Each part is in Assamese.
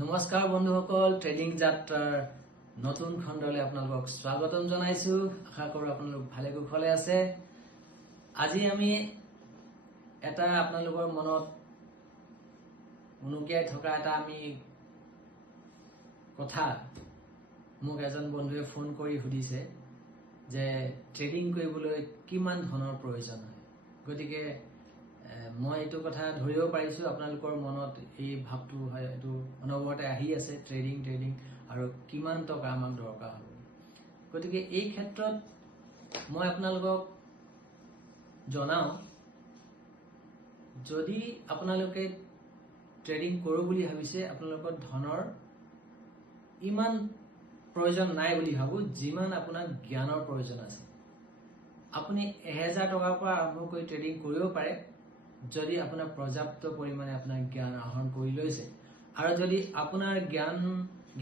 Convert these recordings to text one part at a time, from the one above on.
নমস্কাৰ বন্ধুসকল, ট্ৰেডিং যাত্ৰাৰ নতুন খণ্ডলৈ আপোনালোকক স্বাগতম জনাইছো। আশা কৰো আপোনালোক ভালে কুশলে আছে। আজি আমি এটা আপোনালোকৰ মনত উনুকিয়াই থকা এটা কথা মোক এজন বন্ধুৱে ফোন কৰি সুধিছে যে ট্ৰেডিং কৰিবলৈ কিমান ধনৰ প্ৰয়োজন হয়। গতিকে মই এইটো কথা ধৰিব পাৰিছো আপোনালোকৰ মনত এই ভাৱটো হয়, এইটো অনবৰতে আহি আছে ট্ৰেডিং আৰু কিমান টকা আমাক দৰকাৰ হ'ব। গতিকে এই ক্ষেত্ৰত মই আপোনালোকক জনাও, যদি আপোনালোকে ট্ৰেডিং কৰো বুলি ভাবিছে, আপোনালোকৰ ধনৰ ইমান প্ৰয়োজন নাই বুলি ভাবো, যিমান আপোনাৰ জ্ঞানৰ প্ৰয়োজন আছে। আপুনি 1000 টকাৰ পৰা আৰম্ভ কৰি ট্ৰেডিং কৰিব পাৰে যদি আপোনাৰ পৰ্যাপ্ত পৰিমাণে আপোনাৰ জ্ঞান আহৰণ কৰি লৈছে। আৰু যদি আপোনাৰ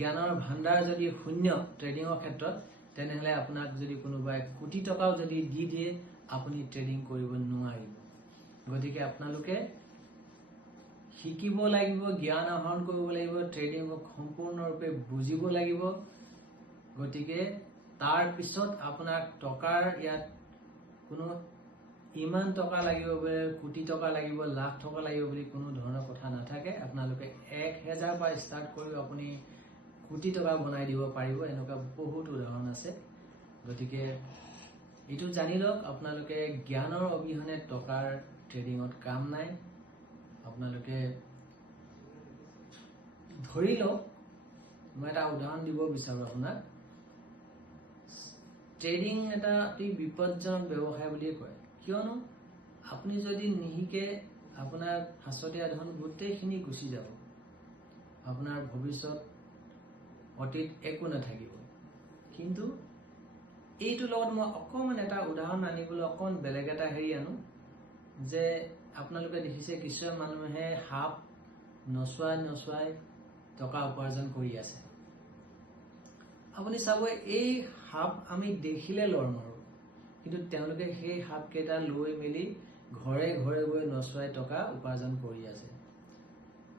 জ্ঞানৰ ভাণ্ডাৰ যদি শূন্য ট্ৰেডিঙৰ ক্ষেত্ৰত, তেনেহলে আপোনাক যদি কোনোবাই কোটি টকাও যদি দি দিয়ে, আপুনি ট্ৰেডিং কৰিব নোৱাৰিব। গতিকে আপোনালোকে শিকিব লাগিব, জ্ঞান আহৰণ কৰিব লাগিব, ট্ৰেডিঙক সম্পূৰ্ণৰূপে বুজিব লাগিব। গতিকে তাৰ পিছত আপোনাক টকাৰ ইয়াত কোনো ইমান টকা লাগিব বুলি, কোটি টকা লাগিব, লাখ টকা লাগিব বুলি কোনো ধৰণৰ কথা নাথাকে। আপোনালোকে 1000 পৰা ষ্টাৰ্ট কৰি আপুনি কোটি টকা বনাই দিব পাৰিব, এনেকুৱা বহুত উদাহৰণ আছে। গতিকে এইটো জানি লওক, আপোনালোকে জ্ঞানৰ অবিহনে টকাৰ ট্ৰেডিঙত কাম নাই। আপোনালোকে ধৰি লওক, মই এটা উদাহৰণ দিব বিচাৰো আপোনাক। ট্ৰেডিং এটা অতি বিপদজনক ব্যৱসায় বুলিয়ে কয়, কিয়নো আপুনি যদি নিশিকে, আপোনাৰ সাঁচতীয়া ধন গোটেইখিনি গুচি যাব, আপোনাৰ ভৱিষ্যত অতীত একো নাথাকিব। কিন্তু এইটোৰ লগত মই অকণমান এটা উদাহৰণ আনিবলৈ অকণমান বেলেগ এটা আনো, যে আপোনালোকে দেখিছে কিছুমান মানুহে সাপ নচুৱাই টকা উপাৰ্জন কৰি আছে। আপুনি চাব, এই সাপ আমি দেখিলে লৰ মাৰো, কিন্তু তেওঁলোকে সেই সাপ কেইটা লৈ মেলি ঘৰে ঘৰে গৈ নচুৱাই টকা উপাৰ্জন কৰি আছে।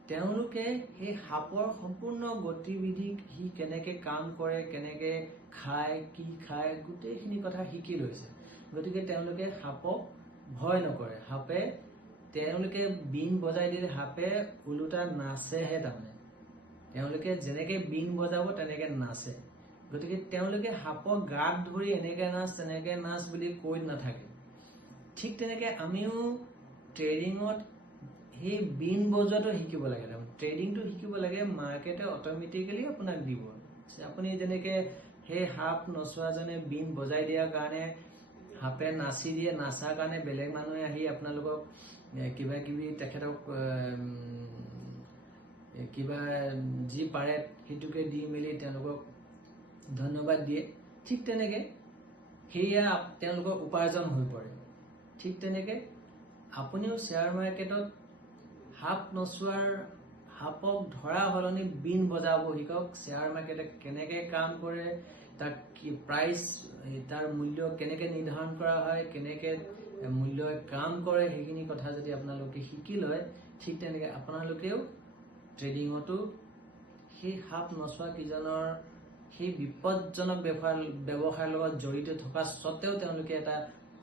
তেওঁলোকে সেই সাপৰ সম্পূৰ্ণ গতিবিধি, সি কেনেকে কাম কৰে, কেনেকে খায়, কি খায়, গোটেইখিনি কথা শিকি লৈছে। গতিকে তেওঁলোকে সাপক ভয় নকৰে। তেওঁলোকে বিন বজাই দিলে সাপে ওলোটা নাচেহে। তাৰমানে তেওঁলোকে যেনেকে বিন বজাব তেনেকে নাচে। গতিকে তেওঁলোকে সাপক গাত ধৰি এনেকে নাচ তেনেকে নাচ বুলি কৈ নাথাকে। ঠিক তেনেকে আমিও ট্ৰেডিঙত সেই বিন বজোৱাটো শিকিব লাগে। ট্ৰেডিংটো শিকিব লাগে, মাৰ্কেটে অট'মেটিকেলি আপোনাক দিব। আপুনি যেনেকে সেই সাপ নচোৱাজনে বিন বজাই দিয়াৰ কাৰণে সাপে নাচি দিয়ে, নাচাৰ কাৰণে বেলেগ মানুহে আহি আপোনালোকক কিবা কিবি তেখেতক কিবা যি পাৰে সেইটোকে দি মেলি তেওঁলোকক ধন্যবাদ দিয়ে। ঠিক তেনেকে সেয়া তেওঁলোকৰ উপাৰ্জন হৈ পৰে। ঠিক তেনেকে আপুনিও শ্বেয়াৰ মাৰ্কেটত সাপক ধৰা সলনি বিন বজাব শিকক। শ্বেয়াৰ মাৰ্কেটে কেনেকে কাম কৰে, তাৰ প্ৰাইচ, তাৰ মূল্য কেনেকে নিৰ্ধাৰণ কৰা হয়, কেনেকে মূল্যই কাম কৰে, সেইখিনি কথা যদি আপোনালোকে শিকি লয়, ঠিক তেনেকে আপোনালোকেও ট্ৰেডিঙতো সেই সাপ নচোৱা কিজনৰ সেই বিপদজনক ব্যৱসায়ৰ লগত জড়িত থকা স্বত্তেও তেওঁলোকে এটা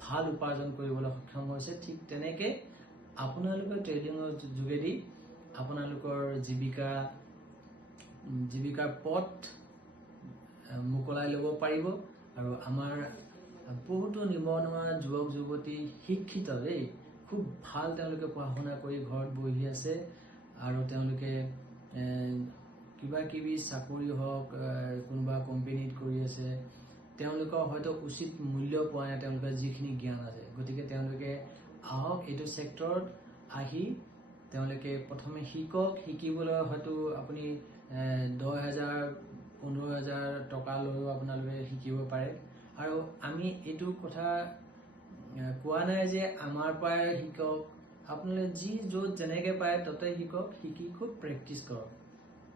ভাল উপাৰ্জন কৰিবলৈ সক্ষম হৈছে। ঠিক তেনেকে আপোনালোকে ট্ৰেডিঙৰ যোগেদি আপোনালোকৰ জীৱিকাৰ পথ মোকলাই ল'ব পাৰিব। আৰু আমাৰ বহুতো নিবনুৱা যুৱক যুৱতী শিক্ষিত, খুব ভাল, তেওঁলোকে পঢ়া শুনা কৰি ঘৰত বহি আছে আৰু তেওঁলোকে কিবা কিবি চাকৰি হওক, কোনোবা কোম্পানীত কৰি আছে, তেওঁলোকৰ হয়তো উচিত মূল্য পোৱা নাই তেওঁলোকৰ যিখিনি জ্ঞান আছে। গতিকে তেওঁলোকে আহক, এইটো ছেক্টৰত আহি তেওঁলোকে প্ৰথমে শিকক। শিকিবলৈ হয়তো আপুনি 10,000 15,000 টকা লৈও আপোনালোকে শিকিব পাৰে। আৰু আমি এইটো কথা কোৱা নাই যে আমাৰ পৰাই শিকক, আপোনালোকে য'ত যেনেকে পাৰে ততে শিকক। শিকি খুব প্ৰেক্টিচ কৰক।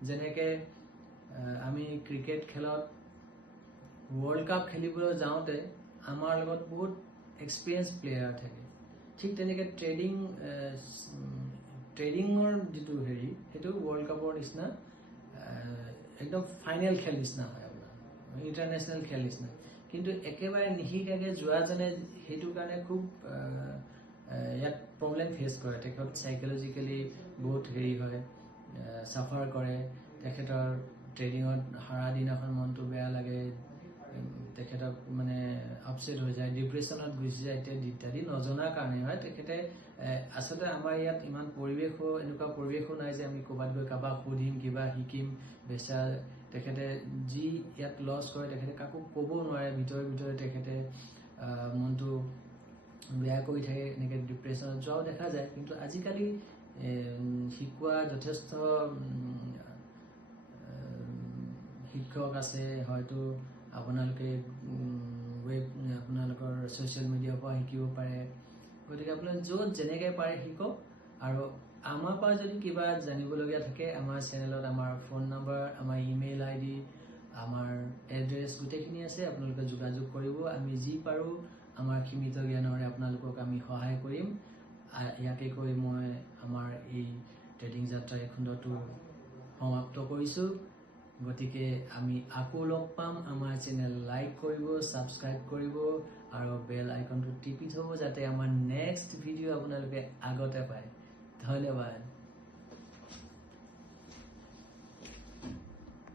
যেনেকে আমি ক্ৰিকেট খেলত ৱৰ্ল্ড কাপ খেলিবলৈ যাওঁতে আমাৰ লগত বহুত এক্সপিৰিয়েঞ্চ প্লেয়াৰ থাকে। ঠিক তেনেকে ট্ৰেডিঙৰ যিটো সেইটো ৱৰ্ল্ড কাপৰ নিচিনা একদম ফাইনেল খেল নিচিনা হয় আপোনাৰ ইণ্টাৰনেশ্যনেল খেল নিচিনা কিন্তু একেবাৰে নিশিকাকে যোৱাজনে সেইটো কাৰণে খুব ইয়াত প্ৰব্লেম ফেচ কৰে তেখেত চাইকলজিকেলি বহুত হেৰি হয় চাফাৰ কৰে তেখেতৰ ট্ৰেডিঙত হাৰা দিনাখন মনটো বেয়া লাগে তেখেতক মানে আপছেট হৈ যায় ডিপ্ৰেশ্যনত গুচি যায় ইত্যাদি নজনাৰ কাৰণে হয় তেখেতে আচলতে আমাৰ ইয়াত ইমান পৰিৱেশো এনেকুৱা পৰিৱেশো নাই যে আমি ক'ৰবাত গৈ কাৰোবাক সুধিম কিবা শিকিম বেচা তেখেতে যি ইয়াত লছ কৰে তেখেতে কাকো ক'বও নোৱাৰে ভিতৰে তেখেতে মনটো বেয়া কৰি থাকে এনেকৈ ডিপ্ৰেশ্যনত যোৱাও দেখা যায় কিন্তু আজিকালি শিকোৱা যথেষ্ট শিক্ষক আছে হয়তো আপোনালোকে আপোনালোকৰ ছ'চিয়েল মিডিয়াৰ পৰা শিকিব পাৰে গতিকে আপোনালোকে য'ত যেনেকৈ পাৰে শিকক আৰু আমাৰ পৰা যদি কিবা জানিবলগীয়া থাকে আমাৰ চেনেলত আমাৰ ফোন নম্বৰ আমাৰ ইমেইল ID আমাৰ এড্ৰেছ গোটেইখিনি আছে আপোনালোকে যোগাযোগ কৰিব আমি যি পাৰোঁ আমাৰ সীমিত জ্ঞানেৰে আপোনালোকক আমি সহায় কৰিম ইয়াকে কৈ মই আমাৰ এই ট্ৰেডিং যাত্ৰা এই খণ্ডটো সমাপ্ত কৰিছোঁ গতিকে আমি আকৌ লগ পাম আমাৰ চেনেল লাইক কৰিব ছাবস্ক্ৰাইব কৰিব আৰু বেল আইকনটো টিপি থ'ব যাতে আমাৰ নেক্সট ভিডিঅ' আপোনালোকে আগতে পায় ধন্যবাদ